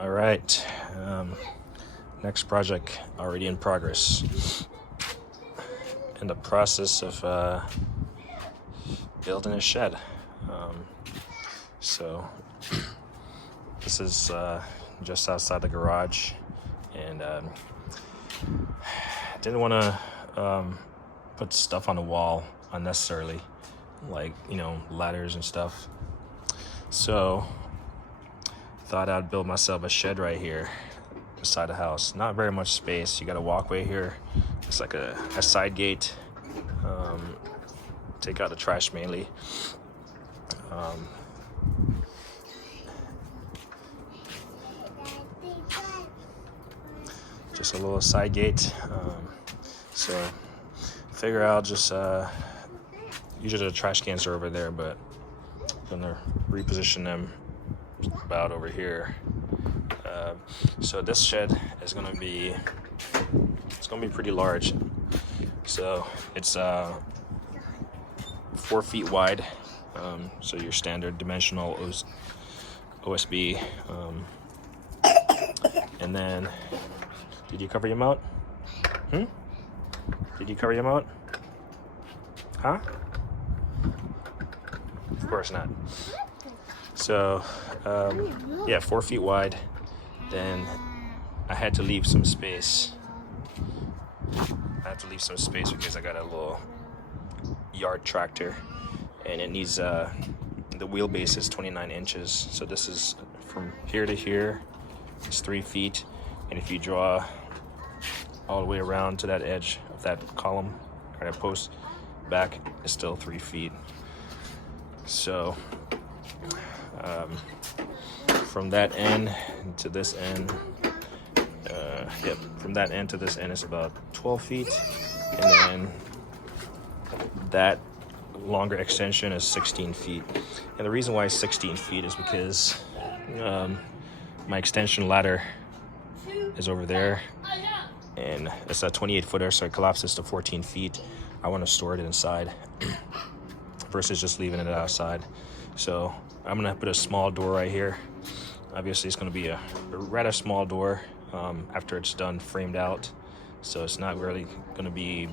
All right. Next project already in progress. In the process of building a shed. So this is just outside the garage, and didn't want to put stuff on the wall unnecessarily, like ladders and stuff. So thought I'd build myself a shed right here beside the house. Not very much space. You got a walkway here. It's like a side gate. Take out the trash mainly. Just a little side gate. So figure I'll just usually the trash cans are over there, but I'm gonna reposition them about over here. So this shed is gonna be pretty large. So it's 4 feet wide. So your standard dimensional OSB. And then, did you cover your mount? Did you cover your mount? Huh? Of course not. So, yeah, 4 feet wide. Then I had to leave some space. Because I got a little yard tractor, and it needs the wheelbase is 29 inches. So this is from here to here. It's 3 feet, and if you draw all the way around to that edge of that column or that post back, it's still 3 feet. So from that end to this end, from that end to this end is about 12 feet, and then that longer extension is 16 feet. And the reason why it's 16 feet is because my extension ladder is over there, and it's a 28 footer, so it collapses to 14 feet. I want to store it inside versus just leaving it outside. So I'm gonna put a small door right here. Obviously it's gonna be a rather small door after it's done framed out, so it's not really gonna be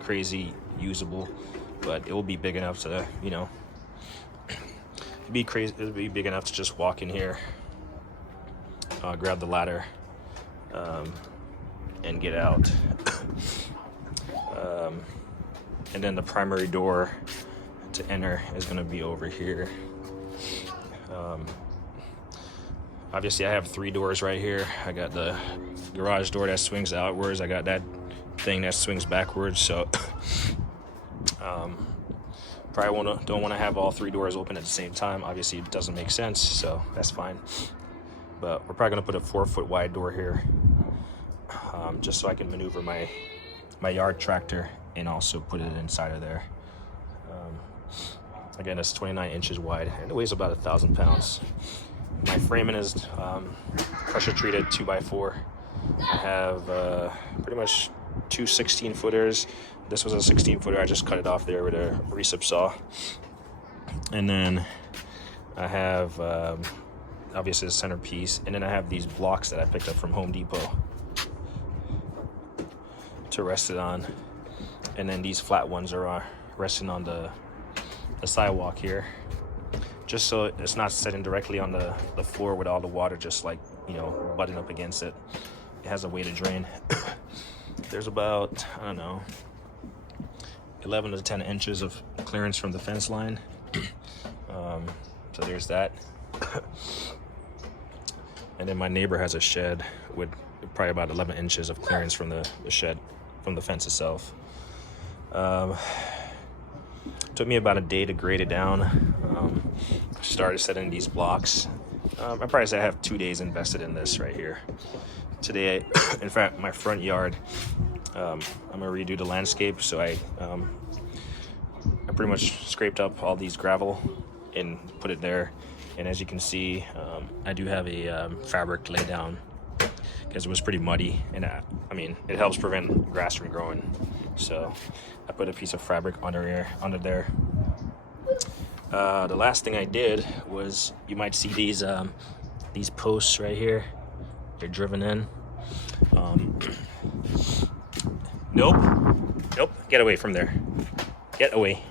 crazy usable, but it will be big enough to it'll be big enough to just walk in here, grab the ladder, and get out. And then the primary door to enter is going to be over here. Obviously I have 3 doors right here. I got the garage door that swings outwards. I got that thing that swings backwards. So probably don't want to have all 3 doors open at the same time. Obviously it doesn't make sense, so that's fine. But we're probably going to put a 4 foot wide door here, just so I can maneuver my yard tractor and also put it inside of there. Again, it's 29 inches wide and it weighs about 1,000 pounds. My framing is pressure treated 2x4. I have pretty much 2 16 footers. This was a 16 footer. I just cut it off there with a recip saw. And then I have obviously the centerpiece, and then I have these blocks that I picked up from Home Depot to rest it on. And then these flat ones are resting on the sidewalk here, just so it's not sitting directly on the floor with all the water just butting up against it. It has a way to drain. There's about, I don't know, 11 to 10 inches of clearance from the fence line. So there's that. And then my neighbor has a shed with probably about 11 inches of clearance from the shed, from the fence itself. Took me about a day to grade it down. Started setting these blocks. I probably say I have 2 days invested in this right here. Today, in fact, my front yard, I'm gonna redo the landscape, so I pretty much scraped up all these gravel and put it there. And as you can see, I do have a fabric laid down because it was pretty muddy, and it helps prevent grass from growing. So I put a piece of fabric under there. The last thing I did was, you might see these these posts right here, they're driven in. Nope. Nope. Get away from there. Get away.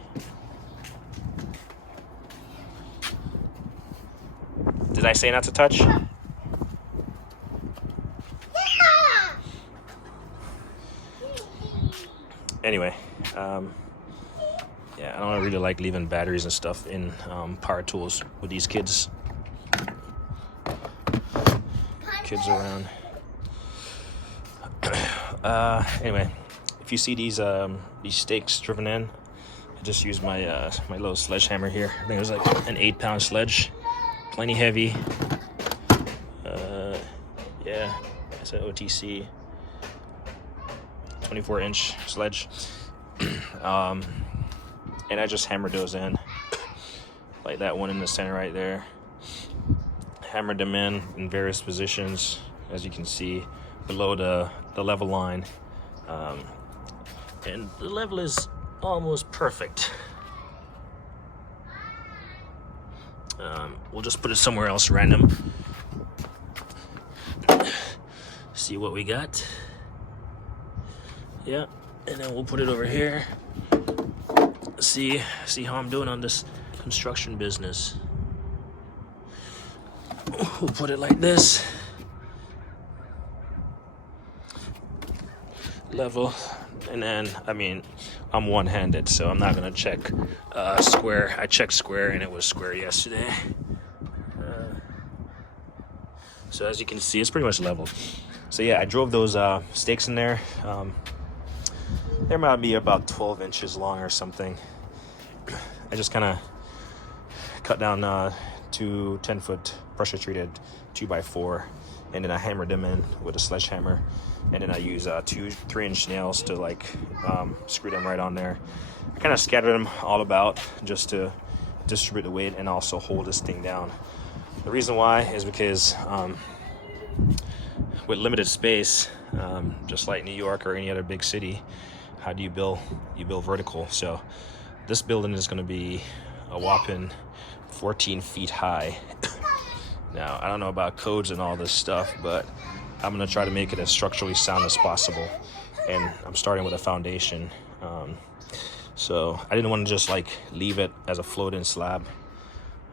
Did I say not to touch? Anyway, yeah, I don't really like leaving batteries and stuff in power tools with these kids around. Anyway, if you see these stakes driven in, I just used my my little sledgehammer here. I think it was like an 8-pound sledge, plenty heavy. Yeah, it's an OTC 24-inch sledge. And I just hammered those in, like that one in the center right there. Hammered them in various positions, as you can see, below the level line. And the level is almost perfect. We'll just put it somewhere else random. See what we got. Yeah, and then we'll put it over here. See how I'm doing on this construction business. We'll put it like this. Level. And then, I mean, I'm one-handed, so I'm not gonna check square. I checked square and it was square yesterday. So as you can see, it's pretty much level. So yeah, I drove those stakes in there. They might be about 12 inches long or something. I just kind of cut down 2 10-foot pressure-treated 2x4, and then I hammered them in with a sledgehammer, and then I use 2 3-inch nails to like screw them right on there. I kind of scattered them all about just to distribute the weight and also hold this thing down. The reason why is because with limited space, just like New York or any other big city, how do you build? You build vertical. So this building is going to be a whopping 14 feet high. Now, I don't know about codes and all this stuff, but I'm going to try to make it as structurally sound as possible. And I'm starting with a foundation. So I didn't want to just like leave it as a floating slab,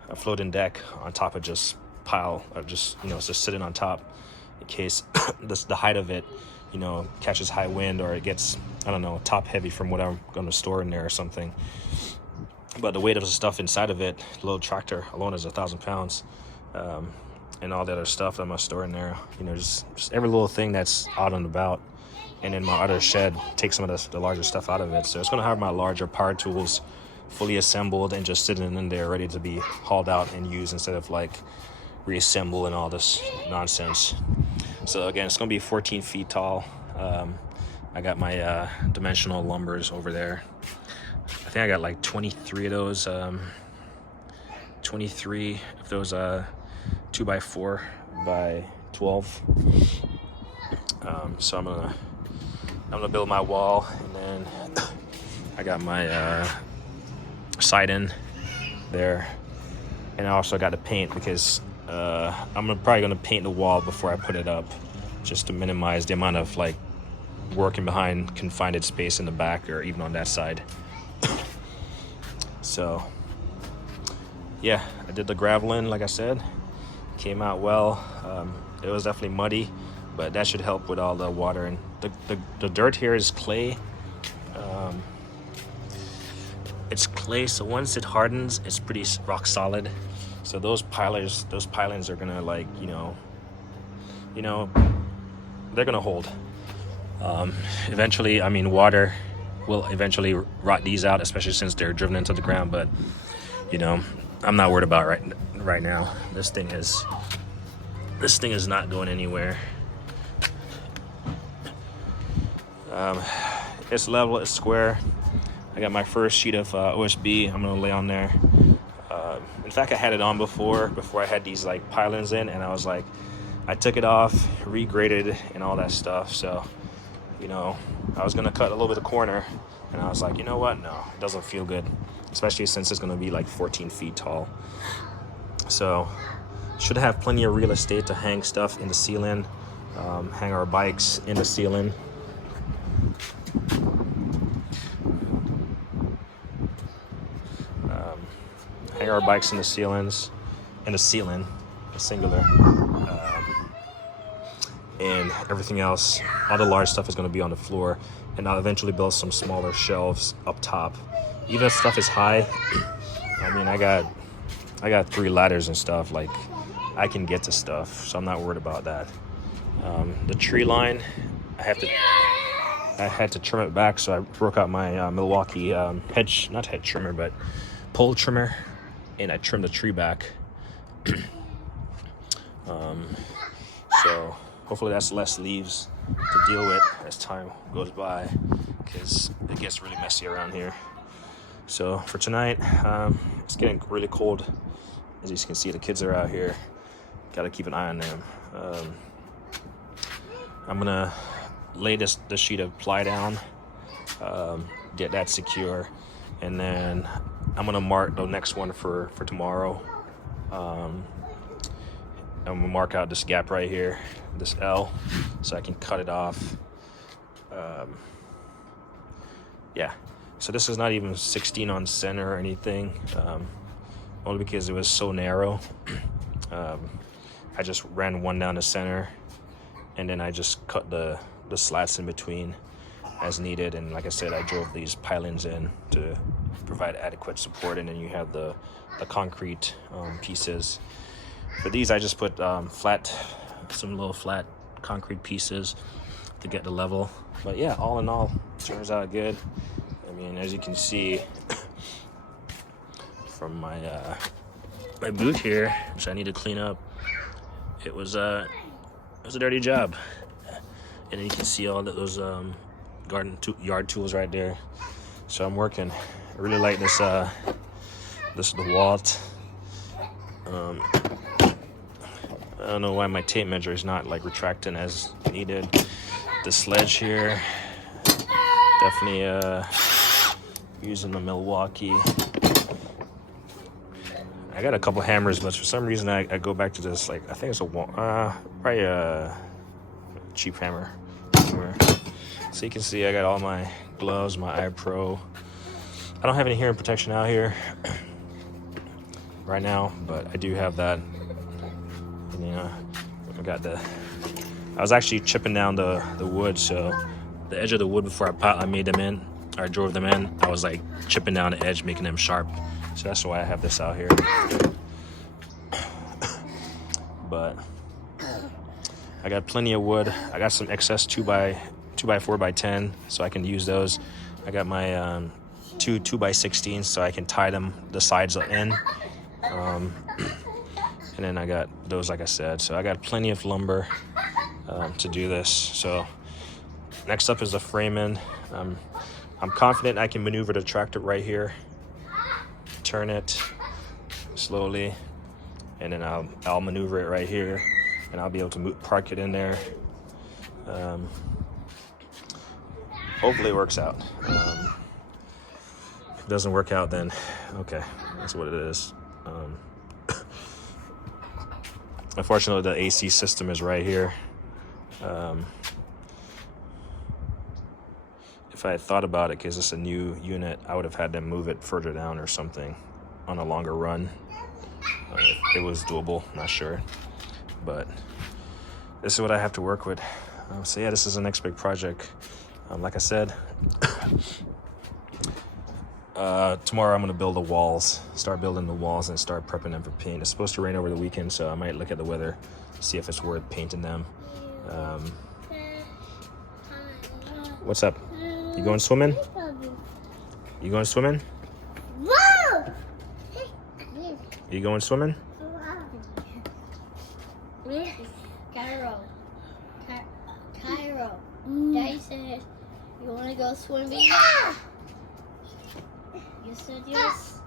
a floating deck on top of just pile, or just, you know, it's just sitting on top in case the height of it, you know, catches high wind or it gets, I don't know, top heavy from what I'm going to store in there or something. But the weight of the stuff inside of it, the little tractor alone is 1,000 pounds. And all the other stuff that I'm going to store in there, you know, just every little thing that's out and about. And then my other shed takes some of the larger stuff out of it. So it's going to have my larger power tools fully assembled and just sitting in there ready to be hauled out and used instead of like reassemble and all this nonsense. So again, it's going to be 14 feet tall. I got my dimensional lumbers over there. I think I got like 23 of those, 23 of those 2x4 by 12. So I'm gonna build my wall, and then I got my siding there, and I also got to paint because I'm probably gonna paint the wall before I put it up, just to minimize the amount of like working behind confined space in the back or even on that side. So yeah, I did the graveling, like I said, came out well. It was definitely muddy, but that should help with all the water. And the dirt here is clay. It's clay, so once it hardens, it's pretty rock solid. So those pilings are gonna, like, you know, they're gonna hold. Eventually, I mean, water will eventually rot these out, especially since they're driven into the ground. But you know, I'm not worried about right now. This thing is not going anywhere. It's level, it's square. I got my first sheet of OSB I'm gonna lay on there. In fact, I had it on before I had these like pilings in, and I was like, I took it off, regraded and all that stuff. So, you know, I was gonna cut a little bit of corner, and I was like, you know what? No, it doesn't feel good, especially since it's gonna be like 14 feet tall. So Should have plenty of real estate to hang stuff in the ceiling, hang our bikes in the ceiling. Hang our bikes in the ceilings, the singular. And everything else, all the large stuff is going to be on the floor, and I'll eventually build some smaller shelves up top. Even if stuff is high, I mean, I got 3 ladders and stuff. Like, I can get to stuff, so I'm not worried about that. The tree line, I had to trim it back, so I broke out my Milwaukee not head trimmer, but pole trimmer, and I trimmed the tree back. So hopefully that's less leaves to deal with as time goes by, because it gets really messy around here. So for tonight, it's getting really cold. As you can see, the kids are out here. Got to keep an eye on them. I'm gonna lay this sheet of ply down, get that secure, and then I'm gonna mark the next one for tomorrow. I'm gonna mark out this gap right here, this L, so I can cut it off. Yeah, so this is not even 16 on center or anything, only because it was so narrow. I just ran one down the center, and then I just cut the slats in between as needed. And like I said, I drove these pilings in to provide adequate support, and then you have the concrete pieces. For these, I just put some little flat concrete pieces to get the level. But yeah, all in all, turns out good. I mean, as you can see from my boot here, which I need to clean up, it was a dirty job. And then you can see all those yard tools right there. So I'm working. I really like this DeWalt. I don't know why my tape measure is not like retracting as needed. The sledge here, definitely using the Milwaukee. I got a couple hammers, but for some reason I go back to this, like, I think it's probably a cheap hammer. So you can see I got all my gloves, my iPro. I don't have any hearing protection out here right now, but I do have that. And, you know, I was actually chipping down the wood, so the edge of the wood before I drove them in, I was like chipping down the edge, making them sharp. So that's why I have this out here. But I got plenty of wood. I got some excess 2x4 by 10, so I can use those. I got my two 2x16, so I can tie them the sides in. And then I got those, like I said. So I got plenty of lumber to do this. So next up is the framing. I'm confident I can maneuver the tractor right here, turn it slowly, and then I'll maneuver it right here, and I'll be able to park it in there. Hopefully it works out. If it doesn't work out, then okay, that's what it is. Unfortunately, the AC system is right here. If I had thought about it, because it's a new unit, I would have had them move it further down or something on a longer run. It was doable, not sure. But this is what I have to work with. So yeah, this is the next big project. Like I said, tomorrow I'm going to build the walls, start building the walls and start prepping them for paint. It's supposed to rain over the weekend, so I might look at the weather, see if it's worth painting them. What's up? You going swimming? You going swimming? You going swimming? Cairo. Daddy said, you want to go swimming? You said yes.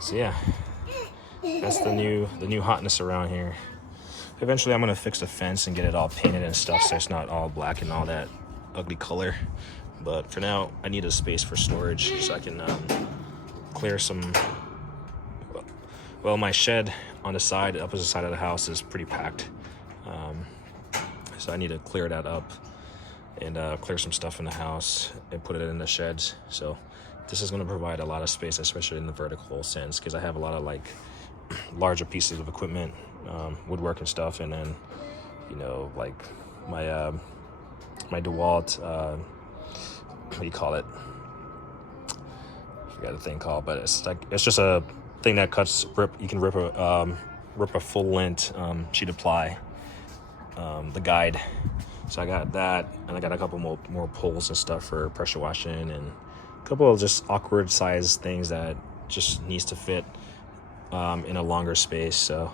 So yeah, that's the new hotness around here. Eventually I'm gonna fix the fence and get it all painted and stuff, so it's not all black and all that ugly color. But for now, I need a space for storage so I can clear some. Well, my shed on the side, the opposite side of the house is pretty packed. So I need to clear that up and clear some stuff in the house and put it in the sheds. So this is going to provide a lot of space, especially in the vertical sense, because I have a lot of like larger pieces of equipment, woodwork and stuff, and then, you know, like my my DeWalt, what do you call it? I forgot the thing called, but it's like, it's just a thing that cuts, you can rip a full length sheet of ply, the guide. So I got that, and I got a couple more poles and stuff for pressure washing, and a couple of just awkward size things that just needs to fit in a longer space. So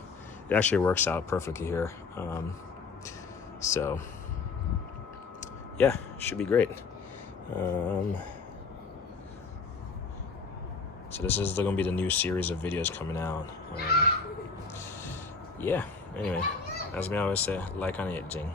it actually works out perfectly here. So yeah, should be great. So this is going to be the new series of videos coming out. Yeah, anyway, as me always say, like on it, Jing.